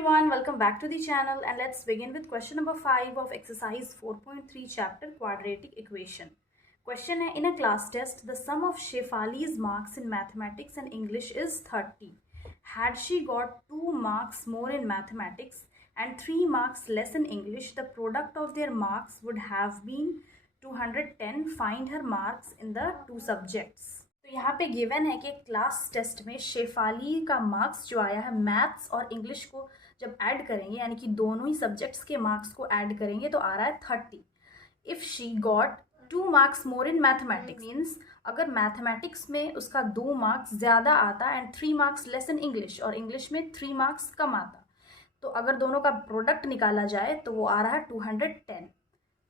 everyone, welcome back to the channel and let's begin with question number 5 of exercise 4.3 chapter quadratic equation. Question hai, in a class test the sum of Shefali's marks in mathematics and English is 30. Had she got 2 marks more in mathematics and 3 marks less in English, the product of their marks would have been 210. Find her marks in the 2 subjects. तो यहाँ पे given है कि class test में शेफाली का marks जो आया है मैथ्स और इंग्लिश को जब ऐड करेंगे यानी कि दोनों ही सब्जेक्ट्स के मार्क्स को ऐड करेंगे तो आ रहा है 30. If she got 2 marks more in mathematics means अगर मैथमेटिक्स में उसका 2 मार्क्स ज़्यादा आता and 3 marks less in English और इंग्लिश में 3 मार्क्स कम आता, तो अगर दोनों का प्रोडक्ट निकाला जाए तो वो आ रहा है 210.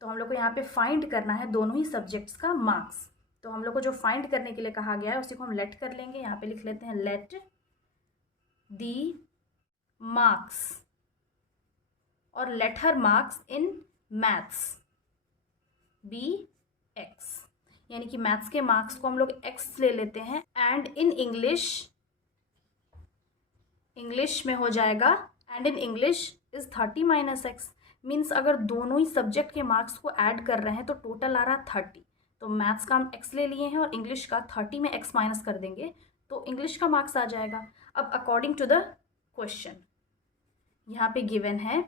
तो हम लोग को यहाँ पे फाइंड करना है दोनों ही सब्जेक्ट्स का मार्क्स. तो हम लोग को जो फाइंड करने के लिए कहा गया है उसी को हम लेट कर लेंगे. यहाँ पे लिख लेते हैं लेट दी मार्क्स और let her marks in maths be x, यानी कि मैथ्स के मार्क्स को हम लोग एक्स ले लेते हैं एंड इन इंग्लिश में हो जाएगा and in English is 30 minus x. Means अगर दोनों ही सब्जेक्ट के मार्क्स को ऐड कर रहे हैं तो टोटल आ रहा 30. तो मैथ्स का हम x ले लिए हैं और इंग्लिश का 30 में x माइनस कर देंगे तो इंग्लिश का मार्क्स आ जाएगा. अब अकॉर्डिंग टू द क्वेश्चन यहाँ पे गिवन है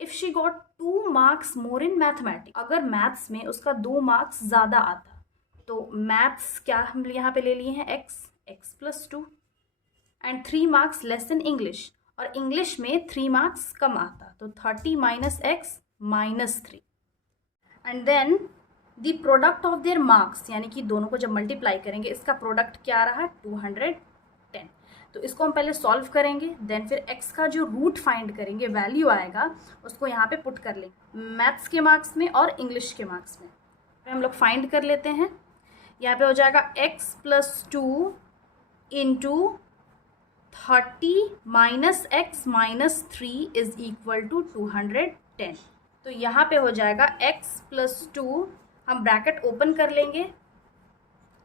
if she got 2 marks more in mathematics, अगर मैथ्स में उसका 2 मार्क्स ज़्यादा आता तो मैथ्स क्या हम यहाँ पे ले लिए हैं x plus 2 and 3 marks less in English और इंग्लिश में 3 मार्क्स कम आता तो 30 minus x minus 3 and then the product of their marks, यानी कि दोनों को जब मल्टीप्लाई करेंगे इसका प्रोडक्ट क्या आ रहा है 210. तो इसको हम पहले सॉल्व करेंगे देन फिर x का जो रूट फाइंड करेंगे वैल्यू आएगा उसको यहाँ पे पुट कर लेंगे मैथ्स के मार्क्स में और इंग्लिश के मार्क्स में. तो हम लोग फाइंड कर लेते हैं. यहाँ पे हो जाएगा x plus 2 into 30 minus x minus 3 is equal to 210. तो यहाँ पे हो जाएगा x प्लस 2 हम ब्रैकेट ओपन कर लेंगे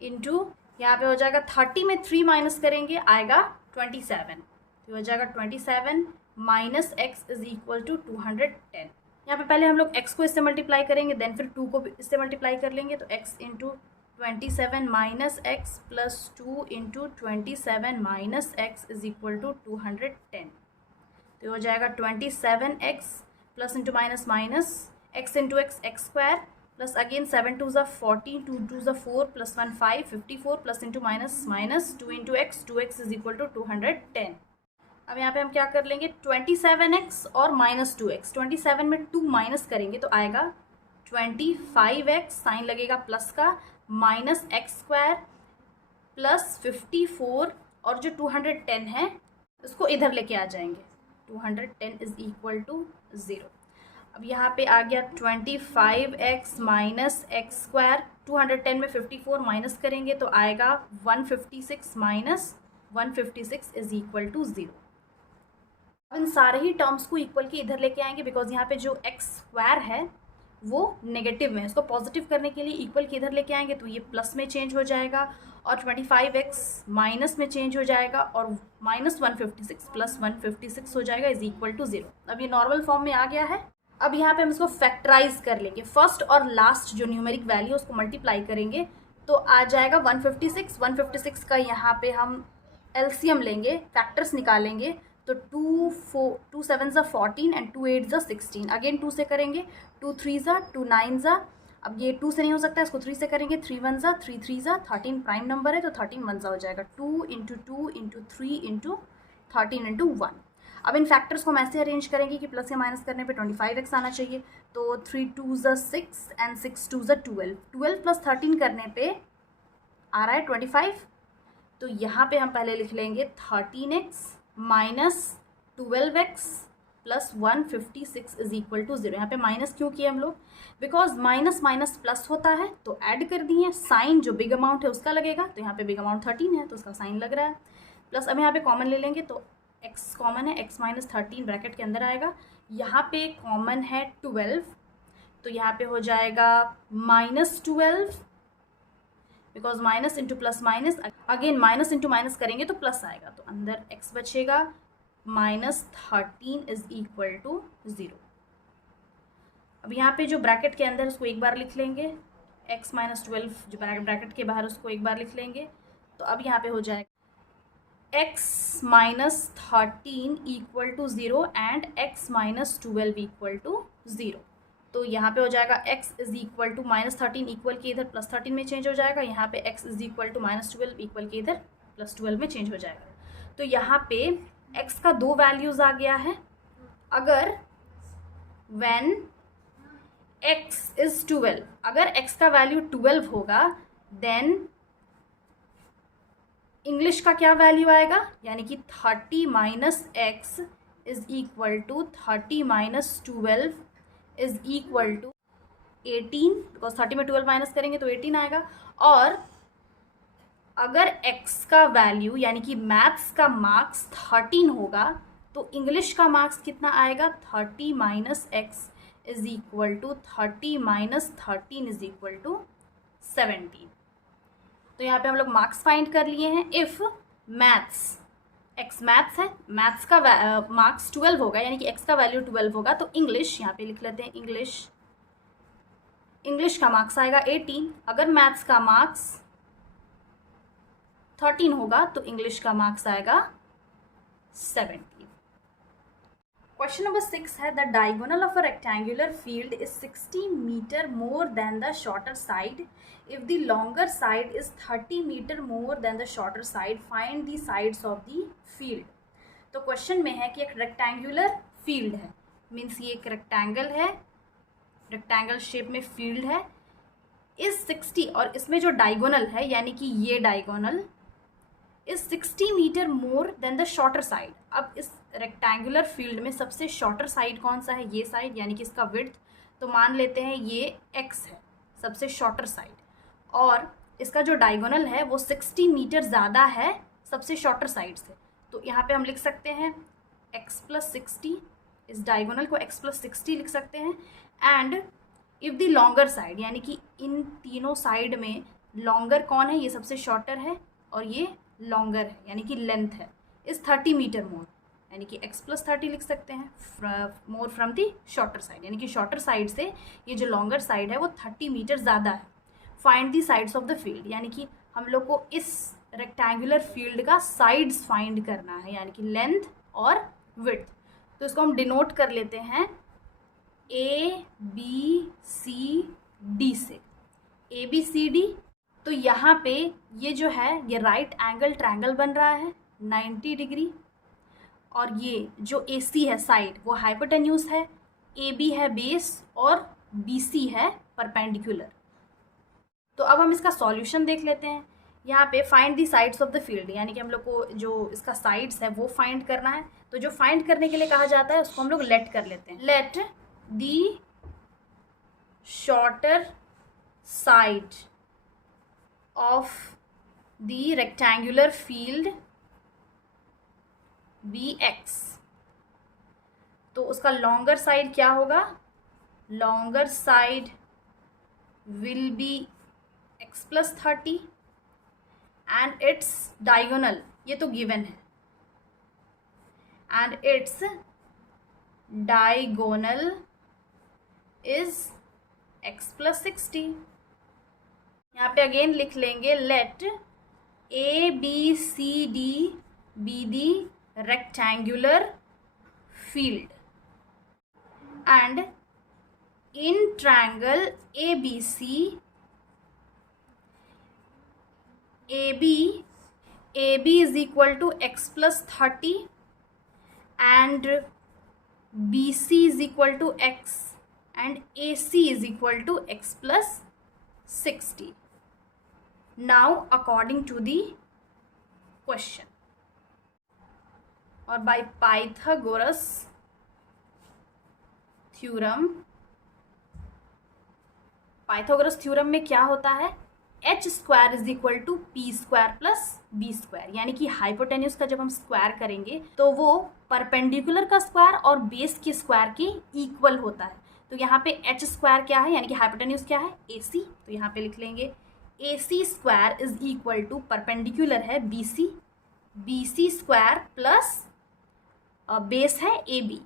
इंटू यहाँ पे हो जाएगा 30 में 3 माइनस करेंगे आएगा 27. तो हो जाएगा 27 minus x is equal to 210. यहाँ पे पहले हम लोग x को इससे मल्टीप्लाई करेंगे देन फिर 2 को इससे मल्टीप्लाई कर लेंगे तो x into 27 minus x plus 2 into 27 minus x is equal to 210. तो हो जाएगा 27x plus into minus minus x into x square plus again 7 2 ज़ा 40 2 2 ज़ा 4 plus 1 5 54 plus into minus minus 2 into x 2x is equal to 210. अब यहाँ पे हम क्या कर लेंगे 27x और माइनस 2x. 27 में 2 माइनस करेंगे तो आएगा 25x साइन लगेगा प्लस का माइनस एक्स स्क्वायर प्लस 54 और जो 210 है उसको इधर लेके आ जाएंगे 210 इज इक्वल टू 0. अब यहाँ पे आ गया 25x माइनस एक्स स्क्वायर 210 में 54 माइनस करेंगे तो आएगा 156 माइनस 156 इज इक्वल टू 0. अब इन सारे ही टर्म्स को इक्वल के इधर लेके आएंगे बिकॉज यहाँ पे जो एक्स स्क्वायर है वो नेगेटिव में, उसको पॉजिटिव करने के लिए इक्वल के इधर लेके आएंगे तो ये प्लस में चेंज हो जाएगा और 25x माइनस में चेंज हो जाएगा और माइनस 156 प्लस 156 हो जाएगा इज इक्वल टू 0. अब ये नॉर्मल फॉर्म में आ गया है. अब यहाँ पे हम इसको फैक्टराइज कर लेंगे. फर्स्ट और लास्ट जो न्यूमेरिक वैल्यू उसको मल्टीप्लाई करेंगे तो आ जाएगा 156. 156 का यहाँ पे हम एलसीएम लेंगे, फैक्टर्स निकालेंगे तो 2 7 ज़ा 14 एंड 2 8 ज़ा 16. अगेन 2 से करेंगे 2 3 ज़ा 2 9 ज़ा. अब ये 2 से नहीं हो सकता है इसको 3 से करेंगे 3 1 ज़ा 3 3 ज़ा 13 प्राइम नंबर है तो 13 1 ज़ा हो जाएगा 2 इंटू 2 इंटू 3 इंटू 13 इंटू 1. अब इन फैक्टर्स को हम ऐसे अरेंज करेंगे कि प्लस या माइनस करने पे 25x आना चाहिए तो 3 2 ज़ा 6 एंड 6 2 ज़ा 12. 12 प्लस 13 करने पे आ रहा है 25. तो यहाँ पे हम पहले लिख लेंगे 13x minus 12x plus 156 is equal to 0. यहाँ पे माइनस क्यों किए हम लोग बिकॉज माइनस माइनस प्लस होता है तो ऐड कर दिए. साइन जो बिग अमाउंट है उसका लगेगा तो यहाँ पे बिग अमाउंट 13 है तो उसका साइन लग रहा है. प्लस अब यहाँ पे कॉमन ले लेंगे तो x कॉमन है x माइनस 13 ब्रैकेट के अंदर आएगा. यहाँ पे कॉमन है 12 तो यहाँ पे हो जाएगा minus 12 because minus into plus minus again minus into minus करेंगे तो प्लस आएगा तो अंदर x बचेगा माइनस 13 इज इक्वल टू 0। अब यहाँ पे जो ब्रैकेट के अंदर उसको एक बार लिख लेंगे, x माइनस 12 जो ब्रैकेट के बाहर उसको एक बार लिख लेंगे। तो अब यहाँ पे हो जाएगा x minus 13 equal to 0 and x minus 12 equal to 0। तो यहाँ पे हो जाएगा x is equal to minus 13 equal के इधर प्लस 13 में चेंज हो जाएगा, यहाँ पे x is equal to minus 12 equal के इधर प्लस 12 में चेंज हो जाएगा। तो यहाँ पे x का दो वैल्यूज़ आ गया है। अगर when x इज 12, अगर x का वैल्यू 12 होगा देन इंग्लिश का क्या वैल्यू आएगा, यानी कि 30 minus x is equal to 30 minus 12 is equal to 18, because 30 में 12 माइनस करेंगे तो 18 आएगा। और अगर x का वैल्यू यानी कि मैथ्स का मार्क्स 13 होगा तो इंग्लिश का मार्क्स कितना आएगा, 30 minus x is equal to 30 minus 13 is equal to 17। तो यहाँ पे हम लोग मार्क्स फाइंड कर लिए हैं। इफ़ मैथ्स एक्स मैथ्स है, मैथ्स का मार्क्स 12 होगा यानी कि एक्स का वैल्यू 12 होगा तो इंग्लिश यहाँ पे लिख लेते हैं, इंग्लिश का मार्क्स आएगा 18। अगर मैथ्स का मार्क्स 13 होगा तो इंग्लिश का मार्क्स आएगा 17। क्वेश्चन नंबर 6 है the diagonal of a rectangular field is 60 metre more than the shorter side if the longer side is 30 metre more than the shorter side, find the sides of the field. तो question में है कि एक rectangular field है, means ये एक rectangle है, rectangle shape में फील्ड है, इस 60 और इसमें जो डायगोनल है यानी कि ये diagonal is 60 metre more than the shorter side. अब इस रेक्टेंगुलर फील्ड में सबसे शॉर्टर साइड कौन सा है, ये साइड यानी कि इसका विड्थ, तो मान लेते हैं ये x है सबसे शॉर्टर साइड, और इसका जो डायगोनल है वो 60 मीटर ज़्यादा है सबसे शॉर्टर साइड से। तो यहाँ पे हम लिख सकते हैं x प्लस 60, इस डायगोनल को x प्लस 60 लिख सकते हैं। And if the longer side यानी कि इन तीनों साइड में लॉन्गर कौन है, ये सबसे शॉर्टर है और ये लॉन्गर है यानी कि लेंथ है, इस 30 मीटर मोर यानी कि x प्लस 30 लिख सकते हैं, more from the shorter side यानी कि शॉर्टर साइड से ये जो लॉन्गर साइड है वो 30 मीटर ज़्यादा है। Find the sides of the field, यानी कि हम लोग को इस रेक्टेंगुलर फील्ड का साइड्स फाइंड करना है यानी कि लेंथ और विड्थ। तो इसको हम डिनोट कर लेते हैं ABCD से, ABCD। तो यहाँ पे ये जो है ये राइट एंगल ट्रायंगल बन रहा है 90 डिग्री, और ये जो AC है साइड वो हाइपोटेन्यूज है, AB है बेस और BC है परपेंडिकुलर। तो अब हम इसका सॉल्यूशन देख लेते हैं। यहाँ पे find the sides of the field यानी कि हम लोग को जो इसका साइड्स है वो फाइंड करना है। तो जो फाइंड करने के लिए कहा जाता है उसको हम लोग लेट कर लेते हैं। Let the shorter side of the rectangular field be x। तो उसका लॉन्गर साइड क्या होगा, longer side will be x plus 30 and its diagonal, ये तो गिवन है, and its diagonal is x plus 60। यहाँ पे अगेन लिख लेंगे let ABCD be the rectangular field and in triangle ABC AB is equal to x plus 30 and BC is equal to x and AC is equal to x plus 60. Now according to the question और by Pythagoras theorem, Pythagoras theorem में क्या होता है, h square is equal to P square plus B square, यानी कि hypotenuse का जब हम स्क्वायर करेंगे तो वो परपेंडिकुलर का स्क्वायर और बेस के स्क्वायर के इक्वल होता है। तो यहाँ पे h स्क्वायर क्या है यानी कि हाइपोटेन्यूज क्या है, AC। तो यहाँ पे लिख लेंगे AC square is equal to perpendicular है BC, BC square plus base है ए बी,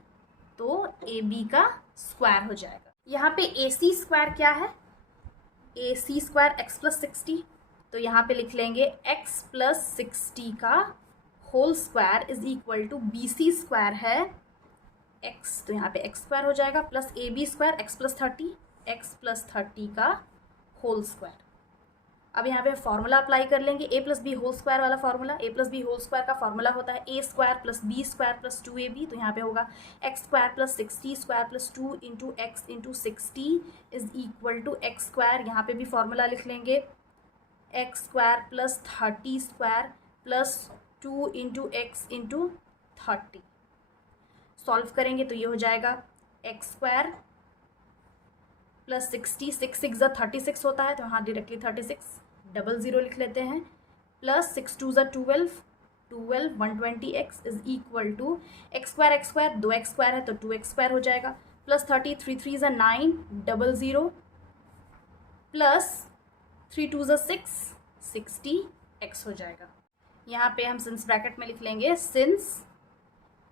तो ए बी का स्क्वायर हो जाएगा। यहाँ पे ए सी स्क्वायर क्या है, ए सी स्क्वायर एक्स प्लस 60, तो यहाँ पे लिख लेंगे एक्स प्लस 60 का whole square is equal to B C square है एक्स, तो यहाँ पे एक्स स्क्वायर हो जाएगा, plus A B square x plus 30 का होल स्क्वायर। अब यहाँ पे फॉर्मूला अप्लाई कर लेंगे, A plus B whole square वाला formula. A plus B whole square का फॉर्मूला होता है A square plus B square plus 2ab, तो यहाँ पे होगा X square plus 60 square plus 2 into X into 60 is equal to x square. यहाँ पे भी फॉर्मूला लिख लेंगे X square plus 30 square plus 2 into X into 30। Solve करेंगे तो ये हो जाएगा एक्स स्क्वायर प्लस 60, 6 6 ज़ा 36 होता है, तो यहाँ डायरेक्टली 36 00 लिख लेते हैं, प्लस 6 2 ज़ा 12 120x is equal to x square 2x square है तो 2x स्क्वायर हो जाएगा, प्लस 30 3 3 ज़ा 9 00 प्लस 3 2 ज़ा 6 60x हो जाएगा। यहाँ पे हम सिंस ब्रैकेट में लिख लेंगे since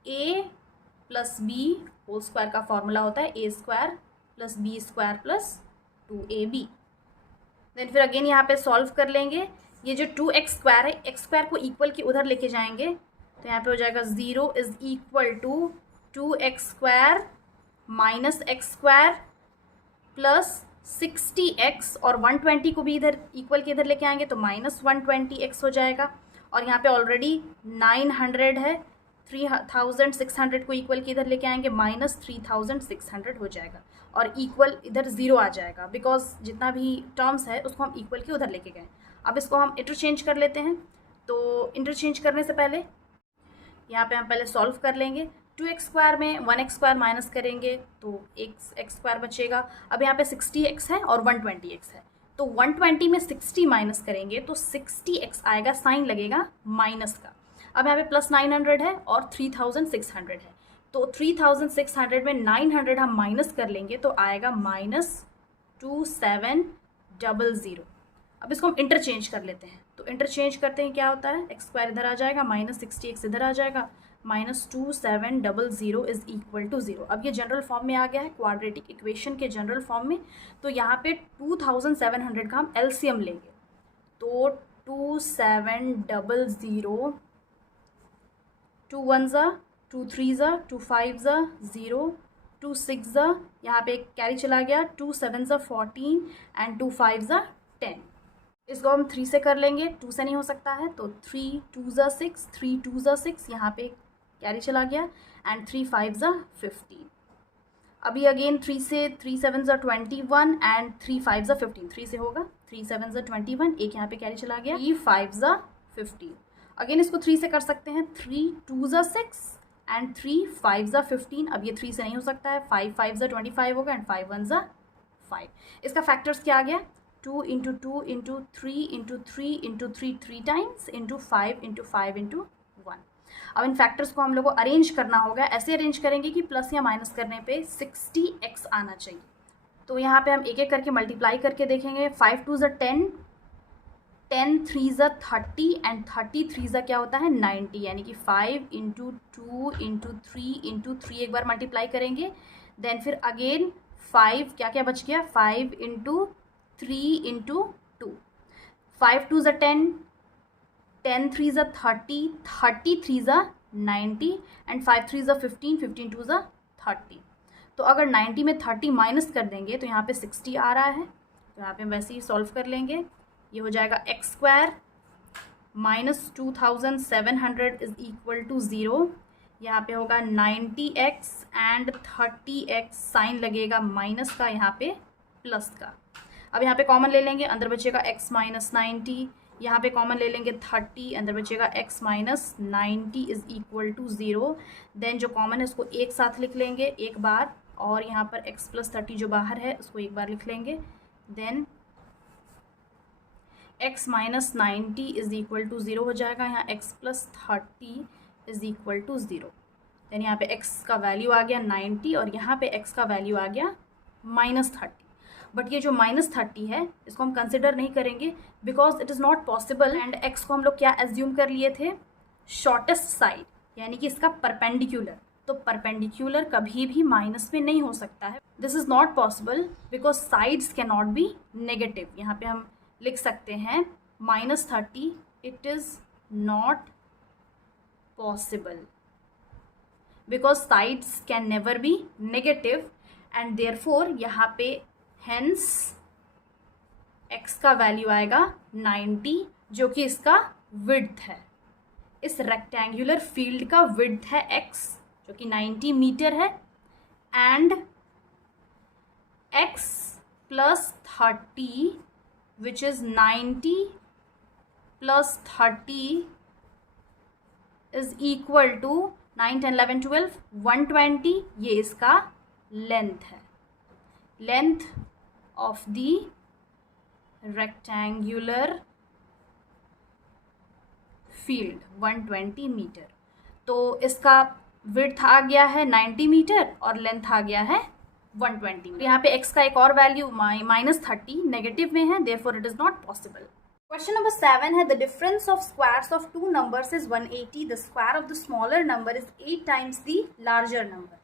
a plus B whole square का फॉर्मूला होता है A square plus B square plus 2ab। Then फिर अगेन यहाँ पे सॉल्व कर लेंगे, ये जो 2x स्क्वायर है एक्स स्क्वायर को इक्वल के उधर लेके जाएंगे, तो यहाँ पे हो जाएगा 0 is equal to 2x square minus x square plus 60x, और 120 को भी इधर इक्वल के इधर लेके आएंगे तो माइनस 120x हो जाएगा। और यहाँ पे ऑलरेडी 900 है, 3600 को इक्वल के इधर लेके आएंगे माइनस 3600 हो जाएगा, और इक्वल इधर 0 आ जाएगा बिकॉज जितना भी टर्म्स है उसको हम इक्वल के उधर लेके गए। अब इसको हम इंटरचेंज कर लेते हैं, तो इंटरचेंज करने से पहले यहाँ पे हम पहले सॉल्व कर लेंगे। 2x स्क्वायर में 1x स्क्वायर माइनस करेंगे तो x स्क्वायर बचेगा। अब यहाँ पे 60x है और 120x है, तो 120 में 60 माइनस करेंगे तो 60x आएगा, साइन लगेगा माइनस का। अब यहाँ पे प्लस 900 है और 3600 है, तो 3600 में 900 हम माइनस कर लेंगे तो आएगा माइनस 2700। अब इसको हम इंटरचेंज कर लेते हैं, तो इंटरचेंज करते हैं क्या होता है, एक्स स्क्वायर इधर आ जाएगा माइनस 60x इधर आ जाएगा, माइनस 2700 इज इक्वल टू 0। अब ये जनरल फॉर्म में आ गया है, क्वाड्रेटिक इक्वेशन के जनरल फॉर्म में। तो यहाँ पे 2700 का हम एलसीएम लेंगे, तो 2700 2 1 ज़ा 2 3 ज़ा 2 5 ज़ा 0 2 6 ज़ा, यहाँ पे एक कैरी चला गया, 2 7 ज़ा 14 एंड 2 5 ज़ा 10। इसको हम 3 से कर लेंगे, 2 से नहीं हो सकता है, तो 3 2 ज़ा 6 3 2 ज़ा 6, यहाँ पे कैरी चला गया, एंड 3 5 ज़ा 15। अभी अगेन 3 से 3 7 ज़ा 21 एंड 3 5 ज़ा 15, 3 से होगा, 3 7 ज़ा 21, एक यहाँ पे कैरी चला गया, 3 5 ज़ा 15। अगेन इसको 3 से कर सकते हैं, 3 2 ज़ा 6 एंड 3 5 ज़ा 15। अब ये 3 से नहीं हो सकता है, 5 5 ज़ा 25 होगा एंड 5 1 ज़ा 5। इसका फैक्टर्स क्या आ गया, 2 into 2 into 3 into 3 into 3 3 times into 5 into 5 into 1। अब इन फैक्टर्स को हम लोग को अरेंज करना होगा, ऐसे अरेंज करेंगे कि प्लस या माइनस करने पे 60x आना चाहिए। तो यहाँ पे हम एक एक करके मल्टीप्लाई करके देखेंगे, 5 2 ज़ा 10 10 3 ज़ा 30 एंड 30 3 ज़ा क्या होता है 90, यानी कि 5 इंटू 2 इंटू 3 इंटू 3 एक बार मल्टीप्लाई करेंगे, देन फिर अगेन 5 क्या क्या बच गया, 5 इंटू 3 इंटू 2, 5 2 ज़ा 10 10 3 ज़ा 30 30 3 ज़ा 90 एंड 5 3 ज़ा 15 15 2 ज़ा 30। तो अगर 90 में 30 माइनस कर देंगे तो यहाँ पे 60 आ रहा है, तो यहाँ पे हम वैसे ही सॉल्व कर लेंगे। ये हो जाएगा x square minus 2700 is equal to 0। यहाँ पे होगा 90x एंड 30x, साइन लगेगा माइनस का, यहाँ पे प्लस का। अब यहाँ पे कॉमन ले लेंगे, अंदर बचेगा x माइनस 90, यहाँ पे कॉमन ले लेंगे 30, अंदर बचेगा x minus 90 is equal to 0। Then जो कॉमन है उसको एक साथ लिख लेंगे एक बार, और यहाँ पर x प्लस 30 जो बाहर है उसको एक बार लिख लेंगे। Then x minus 90 is equal to 0 हो जाएगा, यहाँ x plus 30 is equal to 0। Then यहाँ पे x का वैल्यू आ गया 90 और यहाँ पे x का वैल्यू आ गया माइनस 30। बट ये जो माइनस 30 है इसको हम कंसिडर नहीं करेंगे because it is not possible, and x को हम लोग क्या एज्यूम कर लिए थे, शॉर्टेस्ट साइड। यानी कि इसका परपेंडिकुलर, तो परपेंडिकुलर कभी भी माइनस में नहीं हो सकता है। This is not possible because sides can not be negative. यहाँ पे हम लिख सकते हैं -30, it is not possible because sides can never be negative and therefore यहाँ पे हेंस x का वैल्यू आएगा 90, जो कि इसका विड्थ है। इस रेक्टेंगुलर फील्ड का विड्थ है x, जो कि 90 मीटर है, and x + 30 which is 90 + 30 is equal to 9, 10, 11, 12, 120। ये इसका लेंथ है, length of the rectangular field 120 metre. तो इसका विड्थ आ गया है 90 मीटर और लेंथ आ गया है 120 मीटर। यहाँ पे x का एक और वैल्यू -30 नेगेटिव में है, therefore it is not possible. Question number 7 है the difference of squares of two numbers is 180, the square of the smaller number is 8 times the larger number,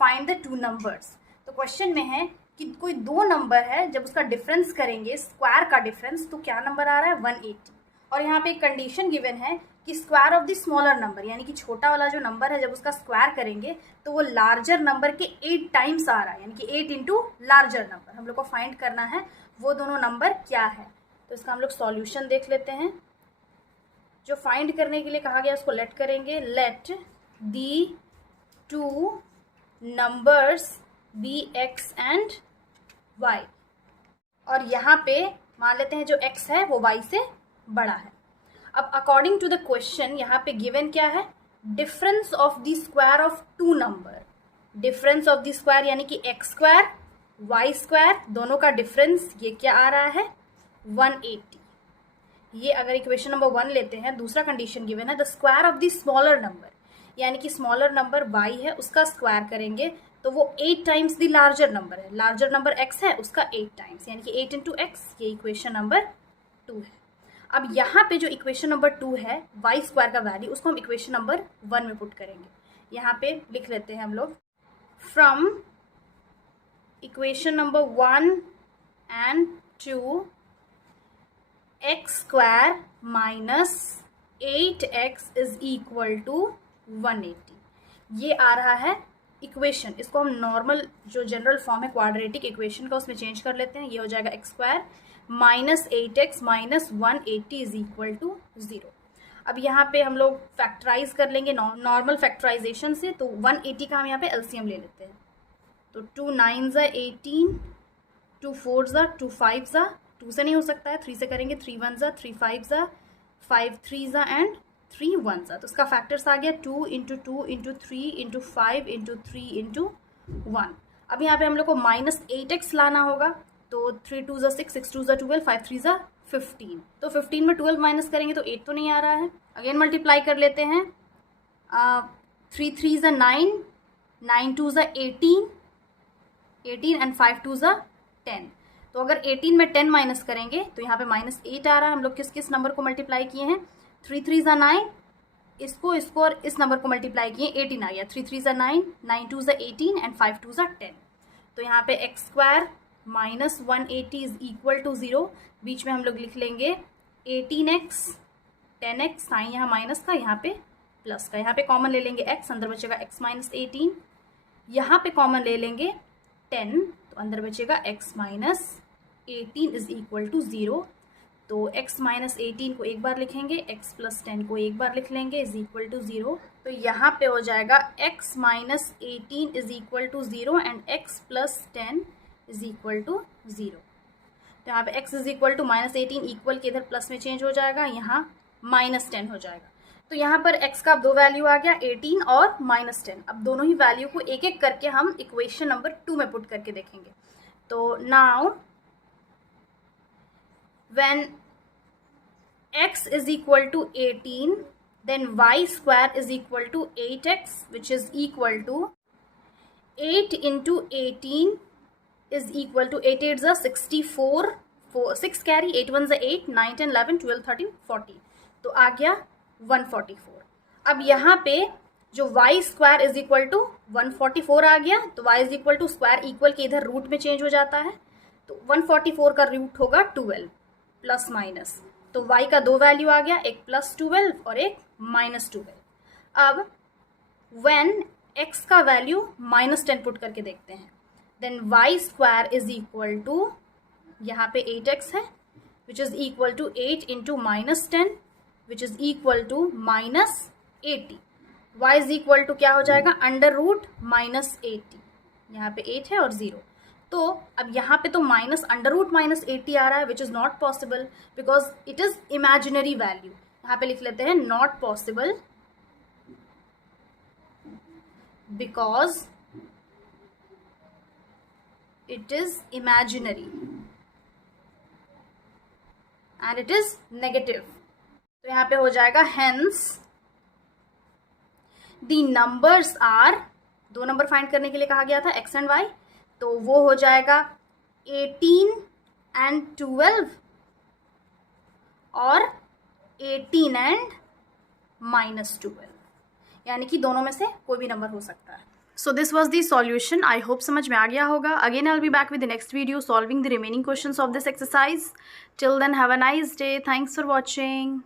find the two numbers. तो question में है कि कोई दो number है, जब उसका डिफरेंस करेंगे स्क्वायर का डिफरेंस, तो क्या नंबर आ रहा है 180। और यहाँ पे एक कंडीशन गिवन है कि square of the smaller number, यानी कि छोटा वाला जो नंबर है जब उसका स्क्वायर करेंगे तो वो लार्जर नंबर के 8 टाइम्स आ रहा है, यानी कि 8 इंटू लार्जर नंबर। हम लोग को फाइंड करना है वो दोनों नंबर क्या है। तो इसका हम लोग सॉल्यूशन देख लेते हैं। जो फाइंड करने के लिए कहा गया उसको लेट करेंगे, let the two numbers be x and y। और यहाँ पे मान लेते हैं जो x है वो y से बड़ा है। अब अकॉर्डिंग टू द क्वेश्चन यहाँ पे गिवन क्या है, difference of the square of two number. Difference of the square यानी कि x स्क्वायर y स्क्वायर दोनों का डिफरेंस ये क्या आ रहा है 180। ये अगर इक्वेशन नंबर 1 लेते हैं, दूसरा कंडीशन गिवन है the square of the smaller number, यानी कि स्मॉलर नंबर y है उसका स्क्वायर करेंगे तो वो 8 टाइम्स द लार्जर नंबर है। लार्जर नंबर x है उसका 8 टाइम्स, यानी कि 8 इंटू x। ये इक्वेशन नंबर 2 है। अब यहाँ पे जो इक्वेशन नंबर 2 है y स्क्वायर का वैल्यू, उसको हम इक्वेशन नंबर 1 में पुट करेंगे। यहाँ पे लिख लेते हैं हम लोग, from equation number 1 and 2 x square minus 8x is equal to 180। ये आ रहा है इक्वेशन। इसको हम नॉर्मल जो जनरल फॉर्म है क्वाड्रेटिक इक्वेशन का उसमें चेंज कर लेते हैं। ये हो जाएगा x square minus 8x minus 180 is equal to 0। अब यहाँ पे हम लोग फैक्टराइज कर लेंगे नॉर्मल फैक्टराइजेशन से। तो 180 का हम यहाँ पे एलसीएम ले लेते हैं। तो 2 9 ज़ा 18, 2 4 ज़ा 2 5 ज़ा, 2 से नहीं हो सकता है, 3 से करेंगे, 3 1 ज़ा 3 5 ज़ा 5 3 ज़ा एंड 3 1 ज़ा। तो उसका फैक्टर्स आ गया 2 into 2 into 3 into 5 into 3 into 1। अब यहाँ पे हम लोग को -8x लाना होगा। तो 3 2 ज़ा 6, 6 2 ज़ा 12, 5 3 ज़ा 15। तो 15 में 12 माइनस करेंगे तो 8 तो नहीं आ रहा है। अगेन मल्टीप्लाई कर लेते हैं। 3 3 ज़ा 9, 9 2 ज़ा 18 एंड 5 2 ज़ा 10। तो अगर 18 में 10 माइनस करेंगे तो यहाँ पे -8 आ रहा है। हम लोग किस किस नंबर को मल्टीप्लाई किए हैं, 3 3 ज़ा 9, इसको और इस नंबर को मल्टीप्लाई किए, 18 आ गया। 3 3 ज़ा 9, 9 2 ज़ा 18 एंड 5 2 ज़ा 10। तो यहाँ पे x square minus 180 is equal to 0। बीच में हम लोग लिख लेंगे 18x 10x, साइन यहाँ माइनस का यहाँ पे प्लस का, यहाँ पे कॉमन ले लेंगे x, अंदर बचेगा x माइनस 18। यहाँ पे कॉमन ले लेंगे 10, तो अंदर बचेगा x minus 18 is equal to 0। तो x माइनस 18 को एक बार लिखेंगे, x प्लस 10 को एक बार लिख लेंगे, इज इक्वल टू 0। तो यहाँ पे हो जाएगा x minus 18 is equal to 0 and x plus 10 is equal to 0। तो यहाँ पे x is equal to -18 equal के इधर प्लस में चेंज हो जाएगा, यहाँ -10 हो जाएगा। तो यहाँ पर x का अब दो वैल्यू आ गया, 18 और -10। अब दोनों ही वैल्यू को एक एक करके हम इक्वेशन नंबर 2 में पुट करके देखेंगे। तो now when x is equal to 18, then y square is equal to 8x, which is equal to 8 into 18 is equal to 8 8 is 64, 6 carry, 8 1 is 8, 9 10 11 12 13 14। तो आ गया 144। अब यहाँ पे जो y square is equal to 144 आ गया, तो y is equal to square equal के इधर रूट में चेंज हो जाता है, तो 144 का रूट होगा 12 प्लस माइनस, तो y का दो वैल्यू आ गया, एक +12 और एक -12। अब व्हेन x का वैल्यू -10 पुट करके देखते हैं, then y square is equal to, यहाँ पे 8x है, which is equal to 8 into -10 which is equal to -80। y is equal to क्या हो जाएगा, अंडर रूट -80, यहाँ पे 8 है और 0, तो अब यहाँ पे तो माइनस अंडर रूट -80 आ रहा है, which is not possible because it is imaginary value. यहाँ पे लिख लेते हैं not possible because it is imaginary and it is negative. तो यहाँ पे हो जाएगा हेंस द नंबर्स आर, दो नंबर फाइंड करने के लिए कहा गया था x एंड y, तो वो हो जाएगा 18 एंड 12 और 18 एंड -12, यानी कि दोनों में से कोई भी नंबर हो सकता है। So this was the solution. I hope समझ में आ गया होगा। Again I will be back with the next video solving the remaining questions of this exercise. Till then have a nice day. Thanks for watching.